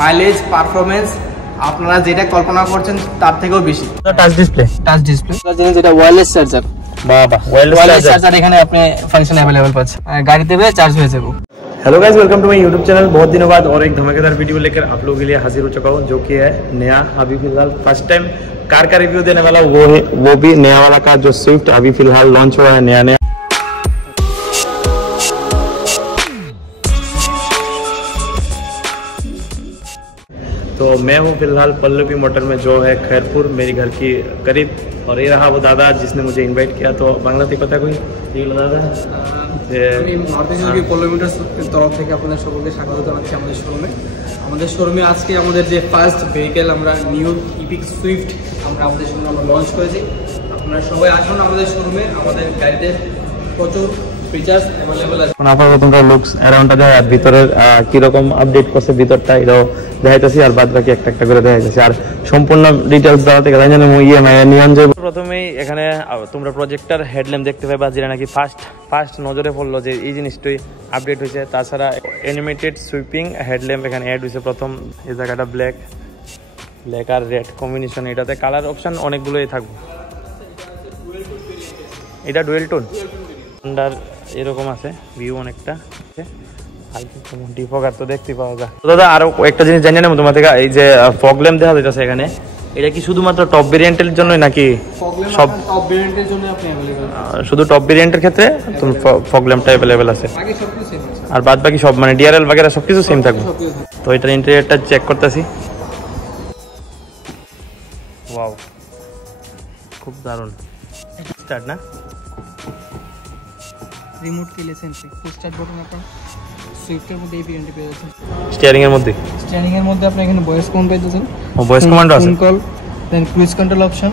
Mileage performance আপনারা যেটা কল্পনা করছেন তার থেকেও বেশি। টাচ ডিসপ্লে যেটা ওয়্যারলেস চার্জার, বাবা ওয়্যারলেস চার্জার এখানে আপনি ফাংশন अवेलेबल পাচ্ছেন, गाड़ी पे चार्ज हो जाएगा। Hello guys, welcome to my YouTube channel. बहुत दिनों बाद और एक धमाकेदार वीडियो लेकर आप लोगों के लिए हाजिर हो चुका हूँ, जो कि है नया अभी फिलहाल फर्स्ट टाइम कार का रिव्यू देने वाला वो भी नया वाला कार जो स्विफ्ट अभी फिलहाल लॉन्च हुआ है नया। तो मैं हूँ फिलहाल पल्लवी मोटर में, जो है खैरपुर, मेरी घर की करीब। और ये रहा वो दादा जिसने मुझे इनवाइट किया। तो बांग्ला থেকে কথা কই এগুলো দাদা আমি নর্থ পল্লবী মোটরস তরফ থেকে আপনাদের সকলকে স্বাগত জানাচ্ছি আমাদের শোরুমে। আজকে আমাদের যে ফার্স্ট ভেহিকেল আমরা নিউ ইপিক সুইফট আমাদের শোরুমে আমরা লঞ্চ করেছি। আপনারা সবাই আসুন আমাদের শোরুমে, আমাদের গাড়িতে প্রচুর ফিচার্স अवेलेबल আছে। কোন আপাতত তোমরা লুকস অ্যারাউন্ডটা দেখায় আর ভিতরের কি রকম আপডেট করছে ভিতরটা এটাও দেখাইতেছি, আর বাদ বাকি একটা একটা করে দেখাইতেছি। আর সম্পূর্ণ ডিটেইলস দেওয়া থেকে জানেন নিয়ন যাব। প্রথমেই এখানে তোমরা প্রজেক্টর হেডল্যাম্প দেখতে পাবে, যেটা নাকি ফার্স্ট নজরে পড়লো যে এই জিনিসটাই আপডেট হয়েছে। তাছাড়া অ্যানিমেটেড সুইপিং হেডল্যাম্প এখানে অ্যাড হয়েছে প্রথম। এই জায়গাটা ব্ল্যাক আর রেড কম্বিনেশন, এটাতে কালার অপশন অনেকগুলোই থাকবে। এটা ডুয়েল টোন আন্ডার এরকম আছে, ভিউ অনেকটা ডিফগার তো দেখতে পাওয়া যায়। তো দাদা আরো একটা জিনিস জানি না তোমার থেকে, এই যে ফগ ল্যাম্প দেখা যাচ্ছে এখানে, এটা কি শুধুমাত্র টপ ভেরিয়েন্টের জন্যই নাকি সব টপ ভেরিয়েন্টের জন্য আপনি अवेलेबल? শুধু টপ ভেরিয়েন্টের ক্ষেত্রে তুমি ফগ ল্যাম্পটা अवेलेबल আছে, বাকি সবকিছু সেম আছে। আর বাদ বাকি সব মানে ডিআরএল वगैरह সবকিছু সেম থাকবে। তো এটার ইন্টেরিয়রটা চেক করতেছি। ওয়াও, খুব দারুণ। স্টার্ট না রিমোট কেলে সেন্সিং পুশ স্টার্ট বাটন আপনার সুইফটের মধ্যে এই ভেরিয়েন্টে পেয়ে যাচ্ছেন। স্টিয়ারিং এর মধ্যে আপনি এখানে ভয়েস কমান্ড পেয়েছেন। ভয়েস কমান্ড আছে, কল দেন cruise control option.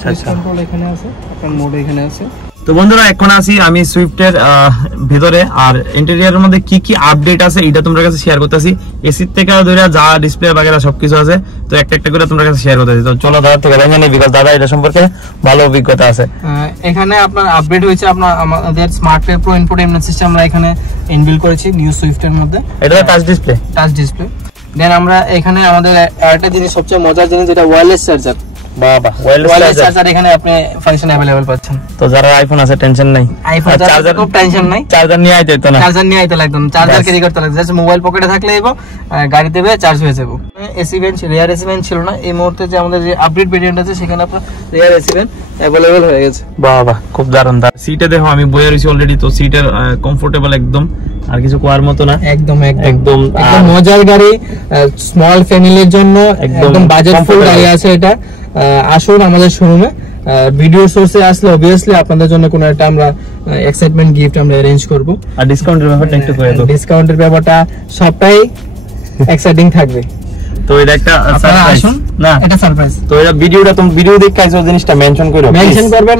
Cruise control এখানে আছে, আপনার মোড এখানে আছে। তো বন্ধুরা এখন আছি আমি সুইফটের ভিতরে, আর ইন্টেরিয়রের মধ্যে কি কি আপডেট আছে এটা তোমাদের কাছে শেয়ার করতেছি। এসির থেকে ধরে যা ডিসপ্লে वगैरह সবকিছু আছে, তো একটা একটা করে তোমাদের কাছে শেয়ার করতেছি। তো চলো দাদা থেকে জানি, বিকজ দাদা এটা সম্পর্কে ভালো অভিজ্ঞতা আছে। এখানে আপনার আপডেট হয়েছে, আপনার আমাদের smart pay pro infotainment system আমরা এখানে ইনবিল্ড করেছি নিউ সুইফটের মধ্যে। এটা টাচ ডিসপ্লে। দেন আমরা এখানে আমাদের আরেকটা জিনিস, সবচেয়ে মজার জিনিস, যেটা ওয়্যারলেস চার্জার। বাবা ওয়্যারলেস চার্জার এখানে আপনি ফাংশন अवेलेबल পাচ্ছেন। তো যারা আইফোন আছে টেনশন নাই, আইফোন চার্জার খুব টেনশন নাই, চার্জার নিয়ে আইতে তো না, চার্জার নিয়ে আইতে লাগবে না, চার্জার ক্যারি করতে লাগবে, জাস্ট মোবাইল পকেটে থাকলে এবো গাড়িতে বে চার্জ হয়ে যাবে। এসি ভেন্ট, রিয়ার এসি ভেন্ট ছিল না, এই মুহূর্তে যে আমাদের যে আপডেট ভেরিয়েন্ট আছে সেখানে আপনার রিয়ার এসি ভেন্ট अवेलेबल হয়ে গেছে। বাবা খুব দারুণ। সিটে দেখো আমি বইয়ে রইছি অলরেডি, তো সিটের কমফোর্টেবল একদম, আর কিছু কোয়ার মতো না, একদম মজার গাড়ি, স্মল ফ্যামিলির জন্য একদম বাজেট ফুল গাড়ি আছে এটা। আসুন আমাদের শোরুমে, ভিডিও সোর্সে আসলে অবভিয়াসলি আপনাদের জন্য কোনো একটা আমরা এক্সাইটমেন্ট গিফট আমরা অ্যারেঞ্জ করব। আর ডিসকাউন্টের ব্যাপারটা একটু করে দাও। ডিসকাউন্টের ব্যাপারটা সবটাই এক্সাইটিং থাকবে। তো এটা একটা সারপ্রাইজ না, এটা সারপ্রাইজ। তো এটা ভিডিওটা তুমি ভিডিও দেখে আইছো, জিনিসটা মেনশন করো, মেনশন করবেন,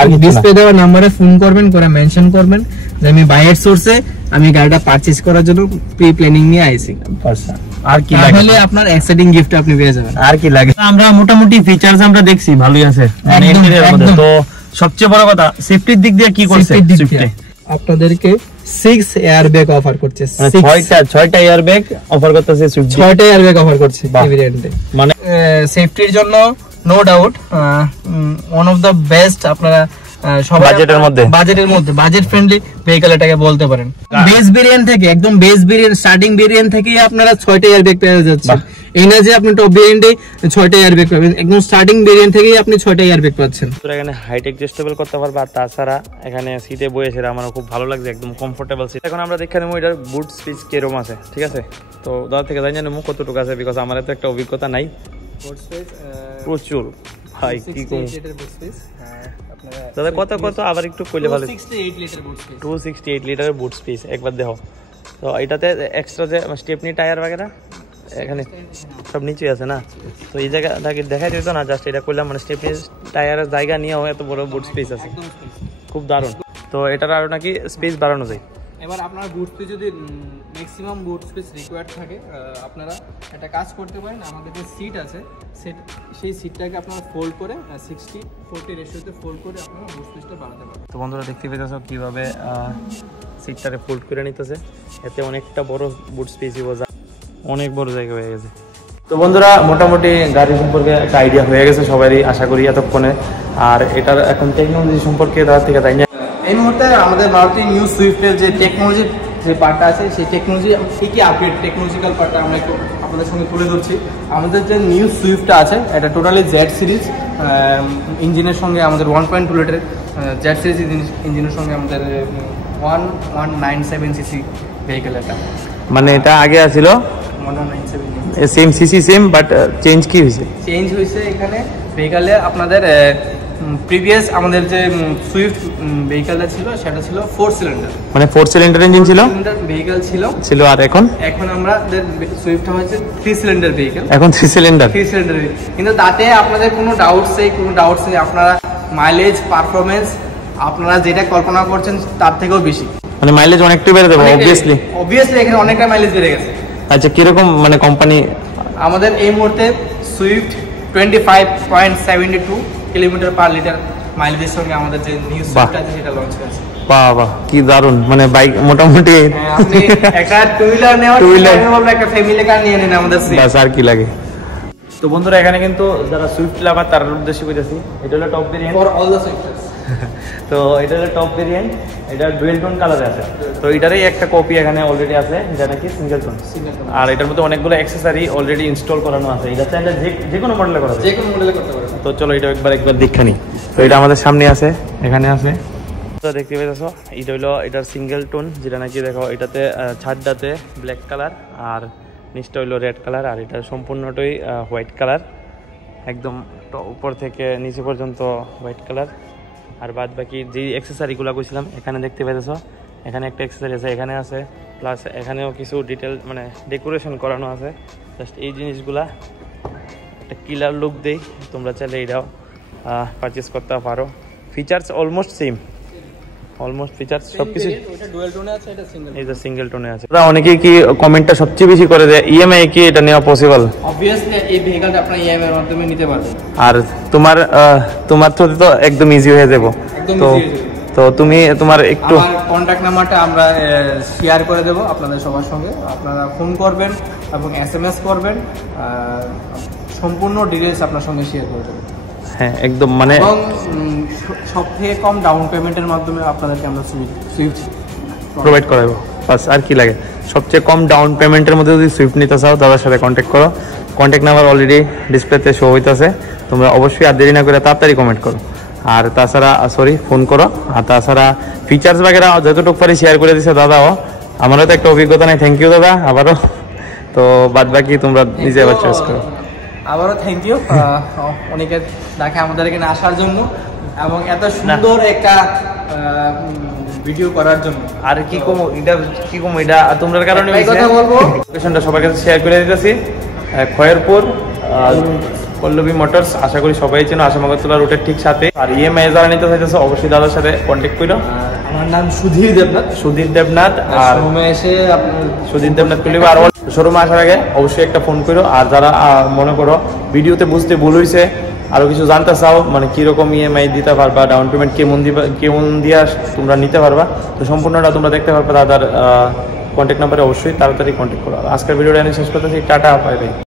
আর ডিসপ্লে দেওয়া নম্বরে ফোন করবেন, করে মেনশন করবেন যে আমি বাইরের সোর্সে আমি গাড়িটা পারচেজ করার জন্য প্রি প্ল্যানিং নিয়ে আইছি। আর কি লাগে, তাহলে আপনার এক্সাইটিং গিফট আপনি পেয়ে যাবেন। আর কি লাগে, আমরা মোটামুটি ফিচারস আমরা দেখছি ভালোই আছে মানে ইন্টেরিয়র মধ্যে। তো সবচেয়ে বড় কথা সেফটির দিক দিয়ে কি করছে সুইফটে, আপনাদেরকে 6 এয়ার ব্যাগ অফার করছে। 6টা এয়ার ব্যাগ অফার করতেছে সুইফট, 6টা এয়ার ব্যাগ অফার করছে ভেরিয়েন্টে। মানে সেফটির জন্য no doubt one of the best. আপনারা বাজেটের মধ্যে বাজেট ফ্রেন্ডলি ভেহিকল এটাকে বলতে পারেন। বেস ভেরিয়েন্ট থেকে একদম বেস ভেরিয়েন্ট স্টার্টিং ভেরিয়েন্ট থেকেই আপনারা 6টা এয়ার ব্যাগ পেয়ে যাচ্ছেন। এই না যে আপনি টপ ভেরিয়েন্টে 6টা এয়ার ব্যাগ পাবেন, একদম স্টার্টিং ভেরিয়েন্ট থেকেই আপনি 6টা এয়ার ব্যাগ পাচ্ছেন। তোরা এখানে হাইট অ্যাডজাস্টেবল করতে পারবে, আর তাছাড়া এখানে সিটে বসে আমার খুব ভালো লাগছে, একদম কমফোর্টেবল সিট। এখন আমরা দেখে নেবো এটার বুট স্পেস কিরকম আছে, ঠিক আছে? তো দাদা থেকে জানি নেবো কতটুকু আছে, বিকজ আমার তো একটা অভিজ্ঞতা নাই। বুট স্পেস প্রচুর ভাই, কি কম দাদা, কত আবার একটু কইলে ভালো। 268 লিটারের বুট স্পেস একবার দেখো। তো এটাতে এক্সট্রা যে স্টেপনি টায়ার वगैरह এখানে সব নিচে আছে না, তো এই জায়গা দেখাই দিত না, জাস্ট এটা করলাম মানে স্টেপনি টায়ারের জায়গা নিয়েও এত বড় বুট স্পেস আছে, খুব দারুণ। তো এটার আরো নাকি স্পেস বাড়ানো যায়। এবার আপনার বুট স্পেস যদি ম্যাক্সিমাম বুট স্পেস রিকোয়ার্ড থাকে, আপনারা একটা কাজ করতে পারেন, আমাদের যে সিট আছে সেই সিটটাকে আপনারা ফোল্ড করে 60-40 রেশিওতে ফোল্ড করে আপনারা বুট স্পেসটা বাড়াতে পারেন। তো বন্ধুরা দেখতে পেয়েছো কিভাবে সিটটারে ফোল্ড করে নিতেছে, এতে অনেকটা বড় বুট স্পেস হয়ে যায়। অনেক বড় জায়গা হয়ে গেছে। তো বন্ধুরা মোটামুটি গাড়ি সম্পর্কে একটা আইডিয়া হয়ে গেছে সবারই আশা করি এতক্ষণে। আর এটার এখন টেকনোলজি সম্পর্কে তার থেকে তাই না এই মুহূর্তে আমাদের মারুতি নিউ সুইফটের যে টেকনোলজি যে পার্টটা আছে সেই টেকনোলজি কি আপডেট টেকনোলজিক্যাল পার্টটা আমরা একটু আপনাদের সঙ্গে তুলে ধরছি। আমাদের যে নিউ সুইফটটা আছে এটা টোটালি জেড সিরিজ ইঞ্জিনের সঙ্গে আমাদের 1.2 লিটার জেড সিরিজ ইঞ্জিনের সঙ্গে আমাদের 1197 সিসি ভেহিকেল। এটা মানে এটা আগে আছিল 1197 same CC same but change কি হয়েছে? চেঞ্জ হয়েছে এখানে ভেহিকেলে আপনাদের প্রিভিয়াস আমাদের যে সুইফট ভেহিকেলটা ছিল সেটা ছিল 4 সিলিন্ডার, মানে 4 সিলিন্ডার ইঞ্জিন ছিল ভেহিকেল ছিল। আর এখন আমাদের সুইফট হচ্ছে 3 সিলিন্ডার ভেহিকেল। এখন 3 সিলিন্ডার, কিন্তু তাতে আপনাদের কোনো ডাউটস নেই, আপনারা মাইলেজ পারফরম্যান্স আপনারা যেটা কল্পনা করছেন তার থেকেও বেশি, মানে মাইলেজ অনেকটাই বেড়ে যাবে অবভিয়াসলি এখানে অনেকটা মাইলেজ বেড়ে গেছে। আচ্ছা কিরকম মানে কোম্পানি আমাদের এই মুহূর্তে সুইফট 25.72 কিলোমিটার পার লিটার মাইলেজের সঙ্গে আমাদের যে নিউ সুইফট আছে সেটা লঞ্চ হয়েছে। বাহ কি দারুন, মানে বাইক মোটামুটি আপনি একটা টু হুইলার একটা ফ্যামিলি কার নিয়ে নেন আমাদের বাস আর কি লাগে। তো বন্ধুরা এখানে কিন্তু যারা সুইফট লাভার তার উদ্দেশ্যে কইতাছি, এটা হলো top variant for all the Swifters. তো এটা হলো টপ ভেরিয়েন্ট, এটা ডুয়েল টোন কালারে আছে। তো এটারই একটা কপি এখানে অলরেডি আছে যেটা কি সিঙ্গেল টোন, আর এটার মধ্যে অনেকগুলো অ্যাকসেসরি অলরেডি ইনস্টল করানো আছে। এটা চাইলে যে কোনো মডেলে করা যায়, যে কোনো মডেলে করতে পারবেন। তো চলো এটা একবার দেখানি। তো এটা আমাদের সামনে আছে, এখানে আছে, তো দেখতে পাইতেছো এটা হলো এটার সিঙ্গেল টোন, যেটা নাকি দেখো এটাতে ছাদটাতে ব্ল্যাক কালার আর নিচটা হইলো রেড কালার, আর এটা সম্পূর্ণটাই হোয়াইট কালার, একদম উপর থেকে নিচে পর্যন্ত হোয়াইট কালার। আর বাদ বাকি যে অ্যাক্সেসরিগুলো কইছিলাম এখানে দেখতে পাইতেছো, এখানে একটা অ্যাক্সেসরি আছে, এখানে আছে, প্লাস এখানেও কিছু ডিটেল মানে ডেকোরেশন করানো আছে। জাস্ট এই জিনিসগুলা একটা কিলার লুক দেই, তোমরা চাইলে এটাও পারচেস করতে পারো। ফিচার্স অলমোস্ট সেম, ফিচার্স সবকিছু এটা সিঙ্গেল টোনে আছে। অনেকেই কি কমেন্টটা সবচেয়ে বেশি করে যে ইএমআই কি এটা নেওয়া পসিবল? অবভিয়াসলি এই ভেহিকলটা আপনি ইএমআই এর মাধ্যমে নিতে পারবেন, আর তোমার তো একদম ইজি হয়ে যাবে। তো তুমি তোমার একটু কন্টাক্ট নাম্বারটা আমরা শেয়ার করে দেব আপনাদের সবার সঙ্গে, আপনারা ফোন করবেন এবং এসএমএস করবেন, সম্পূর্ণ ডিটেইলস আপনার সঙ্গে শেয়ার করে দেব। হ্যাঁ একদম, মানে এবং সবথেকে কম ডাউন পেমেন্টের মাধ্যমে আপনাদেরকে আমরা সুইফট প্রোভাইড করাবো। বাস আর কি লাগে, সবচেয়ে কম ডাউন পেমেন্টের মধ্যে যদি সুইফট নিতে চাও দাদার সাথে কন্ট্যাক্ট করো। কন্ট্যাক্ট নাম্বার অলরেডি ডিসপ্লেতে শো হইতেছে, তোমরা অবশ্যই আর দেরি না করে তাড়াতাড়ি কমেন্ট করো। আর তাছাড়া ফোন করো। আর তাছাড়া ফিচার্স বাগেরা যতটুকু পারি শেয়ার করে দিছে দাদাও, আমারও তো একটা অভিজ্ঞতা নেই। থ্যাংক ইউ দাদা আবারও। তো বাদ বাকি তোমরা নিজে আবার চয়েস করো। আবারও থ্যাংক ইউ অনেকে দেখে আমাদের এখানে আসার জন্য এবং এত সুন্দর একটা ভিডিও করার জন্য। আর কি কম এটা তোমরার কারণে কথা বলবো, লোকেশনটা সবার কাছে শেয়ার করে দিতেছি। খয়েরপুর পল্লবী মোটরস, আশা করি সবাই চেনো, আসামাগরতলা রুটের ঠিক সাথে। আর ইএমআই যারা নিতে চাইতেছে অবশ্যই দাদার সাথে কন্ট্যাক্ট করো। আমার নাম সুধীর দেবনাথ। আর শোরুমে এসে আপনার সুধীর দেবনাথ করলে আর শোরুমে আসার আগে অবশ্যই একটা ফোন করো। আর যারা মনে করো ভিডিওতে বুঝতে ভুল হয়েছে, আরো কিছু জানতে চাও, মানে কিরকম ইএমআই দিতে পারবা, ডাউন পেমেন্ট কেমন দিয়া তোমরা নিতে পারবা, তো সম্পূর্ণটা তোমরা দেখতে পারবা দাদার কন্ট্যাক্ট নাম্বারে। অবশ্যই তাড়াতাড়ি কন্ট্যাক্ট করো। আজকের ভিডিওটা এনে শেষ করতেছি, টাটা, বাই বাই।